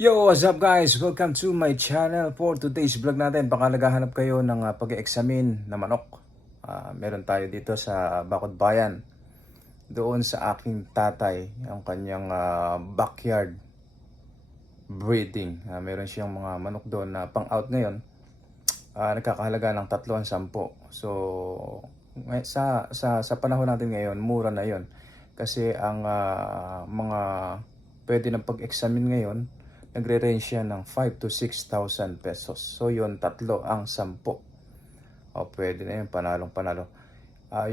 Yo, what's up guys? Welcome to my channel. For today's vlog natin, baka naghahanap kayo ng pag-examine na manok. Meron tayo dito sa Bacod Bayan. Doon sa aking tatay, ang kanyang backyard breeding. Meron siyang mga manok doon na pang-out ngayon. Nagkakahalaga ng 310. So, sa panahon natin ngayon, mura na yon. Kasi ang mga pwede na pag-examine ngayon, nagre-range siya ng 5 to 6,000 pesos. So yun, 3 ang 10. Pwede na yun, panalong panalo.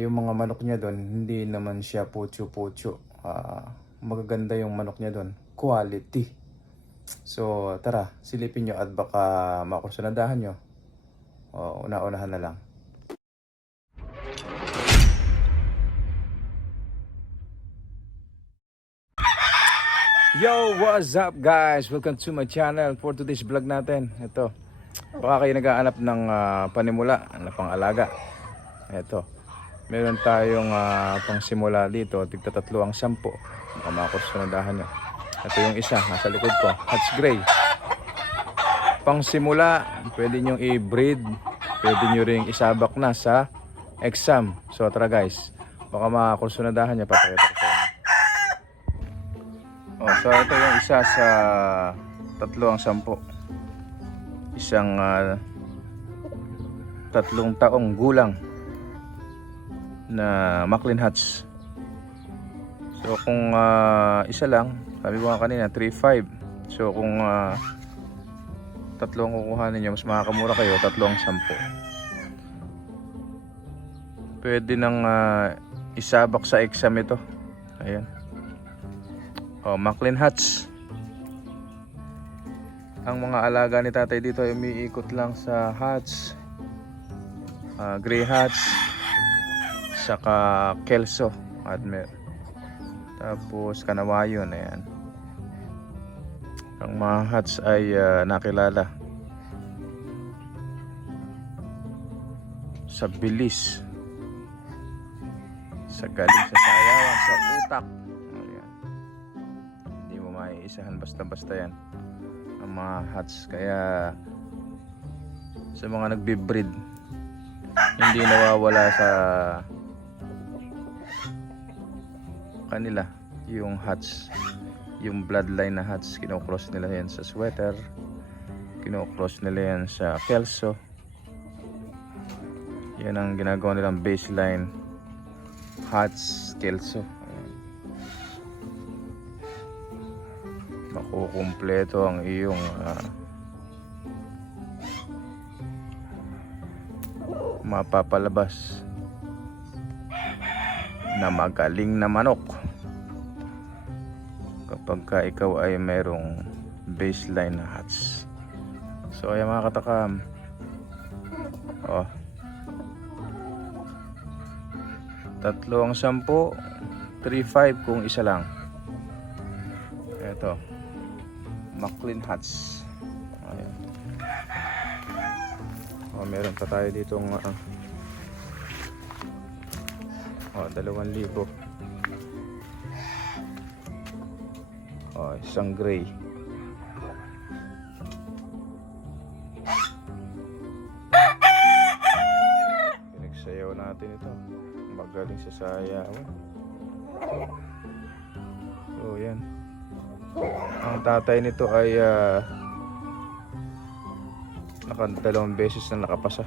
Yung mga manok niya doon, hindi naman siya putyo-putyo. Magaganda yung manok niya doon, quality. So tara, silipin nyo at baka makusunadahan nyo. Una-unahan na lang. Yo, what's up guys? Welcome to my channel. For today's vlog natin, ito, baka kayo naghahanap ng panimula na pang-alaga. Ito, meron tayong pang-simula dito, tigta 3 ang 10. Baka makakursunadahan nyo. Ito yung isa, nasa likod ko, Hats Gray. Pang-simula, pwede nyo i-breed, pwede nyo ring isabak na sa exam. So tara guys, baka makakursunadahan nyo, papakita ko sa inyo. So ito yung isa sa 3 ang 10. Isang 3 taong gulang na Macklin Hats. So kung isa lang, sabi ko nga kanina 3.5. So kung 3 ang kukuhanin nyo, mas makakamura kayo, 3 ang 10. Pwede nang isabak sa exam ito. Ayan. Macklin Hats. Ang mga alaga ni tatay dito ay umiikot lang sa Hats, Gray Hats, saka Kelso at tapos Kanawayon. Ayan. Ang mga Hats ay nakilala sa bilis, sa galing sa sayawan, sa utak. Isahan basta-basta yan ang mga Hats. Kaya sa mga nagbe-breed, hindi nawawala sa kanila yung Hats, yung bloodline na Hats. Kinocross nila yan sa sweater, kinocross nila yan sa Kelso. Yan ang ginagawa nilang baseline, Hats, Kelso. Makukumpleto ang iyong mapapalabas na magaling na manok kapag ka ikaw ay mayroong baseline na Hats. So ayan mga katakam, 3 ang 10, 3.5 kung isa lang. Ito, Macklin Hats. Ayan. Meron pa tayo ditong 2,000. Isang gray. Pinagsayaw natin ito. Magaling sa sayawan. So yan. Ang tatay nito ay nakadalawang beses na nakapasa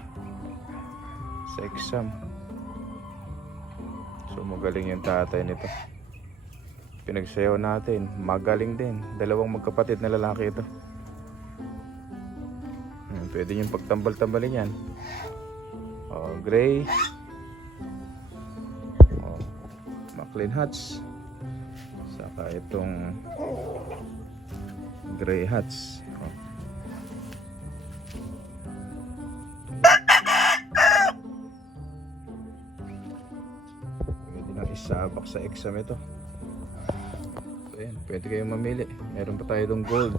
sa exam. So magaling yung tatay nito. Pinagsayaw natin, magaling din. 2 magkapatid na lalaki ito. Pwede yung pagtambal-tambalin yan. Gray, Macklin Hats, saka itong Gray Hats. Pwede nang isabak sa exam ito. Ayan, pwede kayong mamili. Meron pa tayo itong gold.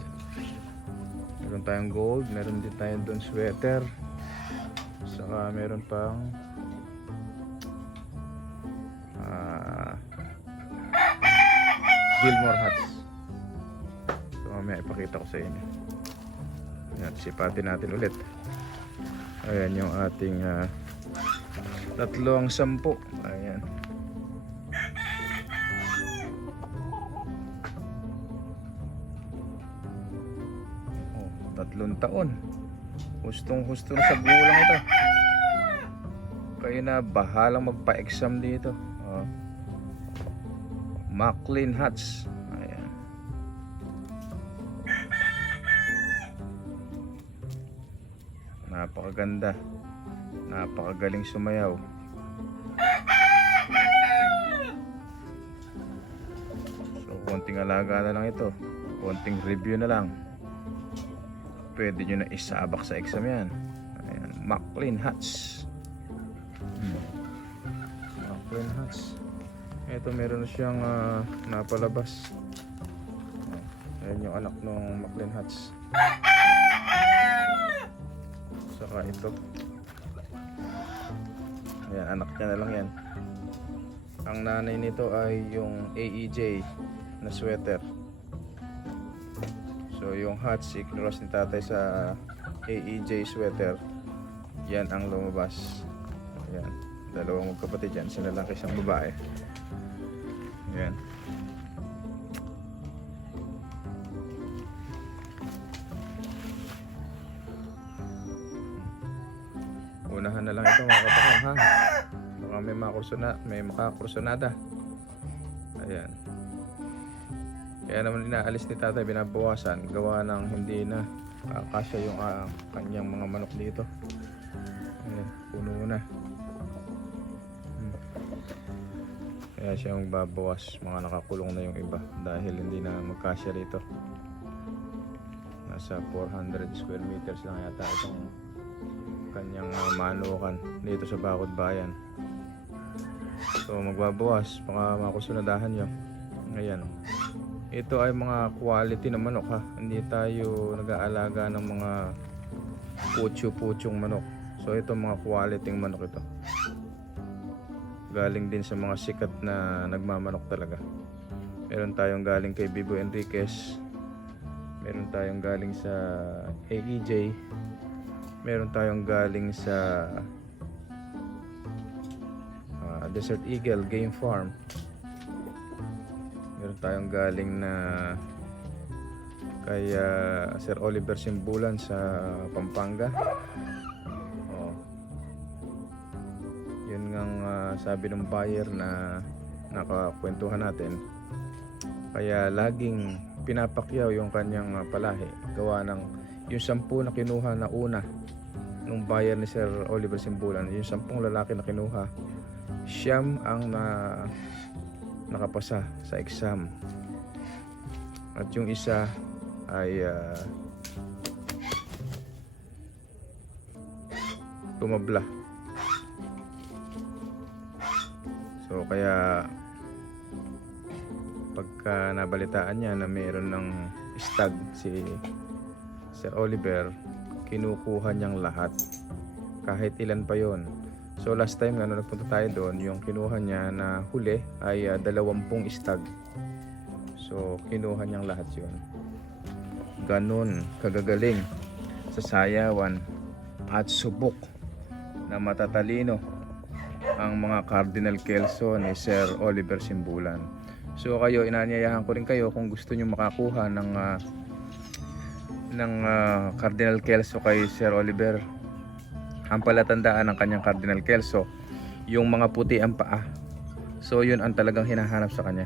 Meron tayong gold. Meron din tayo doon sweater. Saka meron pang Gilmore Hats. So mamaya ipakita ko sa inyo. Yan, sipatin natin ulit. Ayan yung ating 3 ang 10. Ayan. Oh, 3 taon. Hustong husto na sa gulang ito. Kayo na bahalang magpa-exam dito. Oh. Maclean Hats. Ayan. Napakaganda. Napakagaling sumayaw. So konting alaga na lang ito. Konting review na lang. Pwede nyo na isabak sa exam yan. Ayan. Maclean Hats. Maclean Hats. Ito meron siyang napalabas. Ayan yung anak ng Maclean Hats. Saka ito. Ayan, anak niya na lang yan. Ang nanay nito ay yung AEJ na sweater. So yung hats, ikinoras ni tatay sa AEJ sweater. Yan ang lumabas. Ayan, dalawang magkapatid yan. Sila lang isang babae. Ayan. Unahan na lang ito mga kapatid, ha? Baka may makakursunada. Ayan. Kaya naman inaalis ni tatay, binabawasan gawa ng hindi na kasya yung kanyang mga manok dito. Ayan, puno na. Kaya siya magbabawas, mga nakakulong na yung iba dahil hindi na magkasya rito. Nasa 400 square meters lang yata itong kanyang manukan dito sa Bacod Bayan. So magbabawas, baka makusunadahan nyo. Ayan, ito ay mga quality na manok, ha. Hindi tayo nag-aalaga ng mga putyo-putyong manok. So ito mga quality manok ito. Galing din sa mga sikat na nagmamanok talaga. Meron tayong galing kay Bibo Enriquez. Meron tayong galing sa AEJ. Meron tayong galing sa Desert Eagle Game Farm. Meron tayong galing na kay Sir Oliver Simbulan sa Pampanga. Yun ngang sabi ng buyer na nakakwentuhan natin. Kaya laging pinapakyaw yung kanyang palahi. Gawa ng yung 10 na kinuha na una nung buyer ni Sir Oliver Simbulan, yung 10 lalaki na kinuha, siyam ang nakapasa sa exam. At yung isa ay tumabla. So kaya pagka nabalitaan niya na mayroon ng stag si Sir Oliver, kinukuha niyang lahat kahit ilan pa yon. So last time na nagpunta tayo doon, yung kinuha niya na huli ay 20 stag. So kinuha niyang lahat yon. Ganon kagagaling sa sayawan at subok na matatalino ang mga Cardinal Kelso ni Sir Oliver Simbulan. So kayo, inaanyayahan ko rin kayo kung gusto niyo makakuha ng Cardinal Kelso kay Sir Oliver. Ang palatandaan ng kanyang Cardinal Kelso, yung mga puti ang paa. So yun ang talagang hinahanap sa kanya.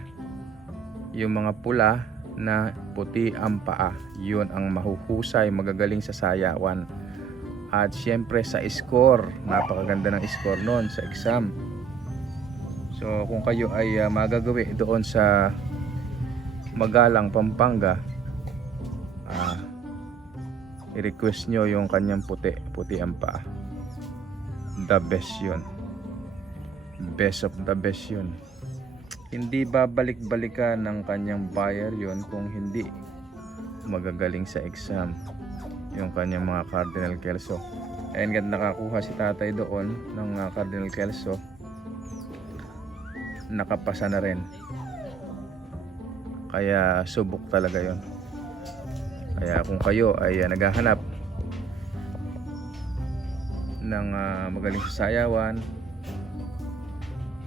Yung mga pula na puti ang paa, yun ang mahuhusay, magagaling sa sayawan. At syempre sa score, napakaganda ng score noon sa exam. So kung kayo ay magagawi doon sa Magalang, Pampanga, i-request nyo yung kanyang puti ang paa. The best yun. Best of the best yun. Hindi babalik-balikan ng kanyang buyer yun kung hindi magagaling sa exam yung kanyang mga Cardinal Kelso. Ayun, ganda nakakuha si tatay doon ng Cardinal Kelso, nakapasa na rin. Kaya subok talaga yon. Kaya kung kayo ay naghahanap ng magaling sa sayawan,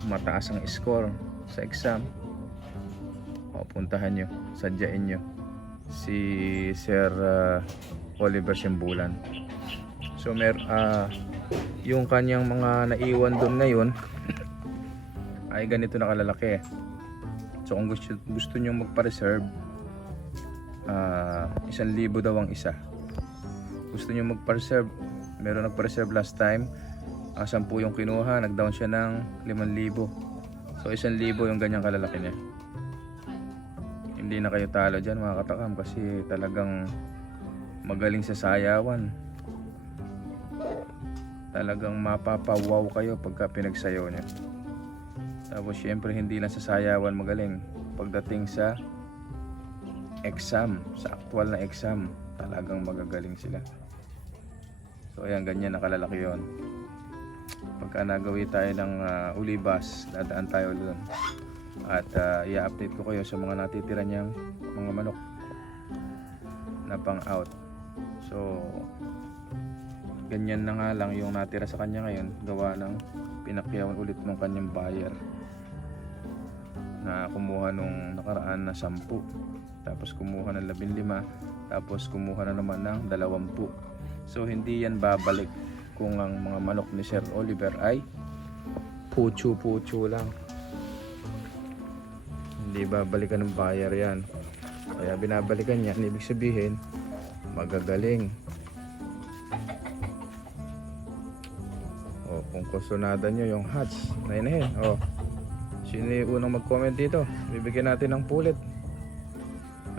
mataas ang score sa exam, puntahan nyo, sadyain nyo si Sir Oliver Simbulan. So yung kanyang mga naiwan doon ngayon ay ganito na kalalaki. So kung gusto nyo magpa-reserve, 1,000 daw ang isa. Gusto nyo magpa-reserve, meron nagpa-reserve last time, 10 yung kinuha, nag-down siya ng 5,000. So 1,000 yung ganyang kalalaki niya. Hindi na kayo talo dyan mga katakam, kasi talagang magaling sa sayawan. Talagang mapapawaw kayo pagka pinagsayaw niya. Tapos syempre hindi lang sa sayawan magaling, pagdating sa exam, sa actual na exam, talagang magagaling sila. So ayan, ganyan nakalalaki yon. Pagka nagawi tayo ng ulibas, dadaan tayo doon at i-update ko kayo sa mga natitira niyang mga manok na pang out. So ganyan na nga lang yung natira sa kanya ngayon, gawa ng pinakyawan ulit ng kanyang buyer na kumuha nung nakaraan na 10, tapos kumuha ng 15, tapos kumuha na naman ng 20. So hindi yan babalik kung ang mga manok ni Sir Oliver ay pucho lang. Hindi babalikan ng buyer yan. Kaya binabalikan yan, ibig sabihin magagaling. Kung kusonada nyo yung hatch na inahin, sino yung unang mag-comment dito, bibigyan natin ng pulit.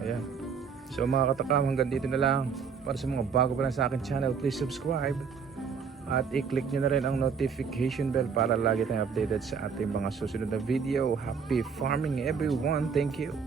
Ayan. So mga katakam, hanggang dito na lang. Para sa mga bago pa lang sa akin channel, please subscribe at i-click nyo na rin ang notification bell para lagi tayong updated sa ating mga susunod na video. Happy farming everyone. Thank you.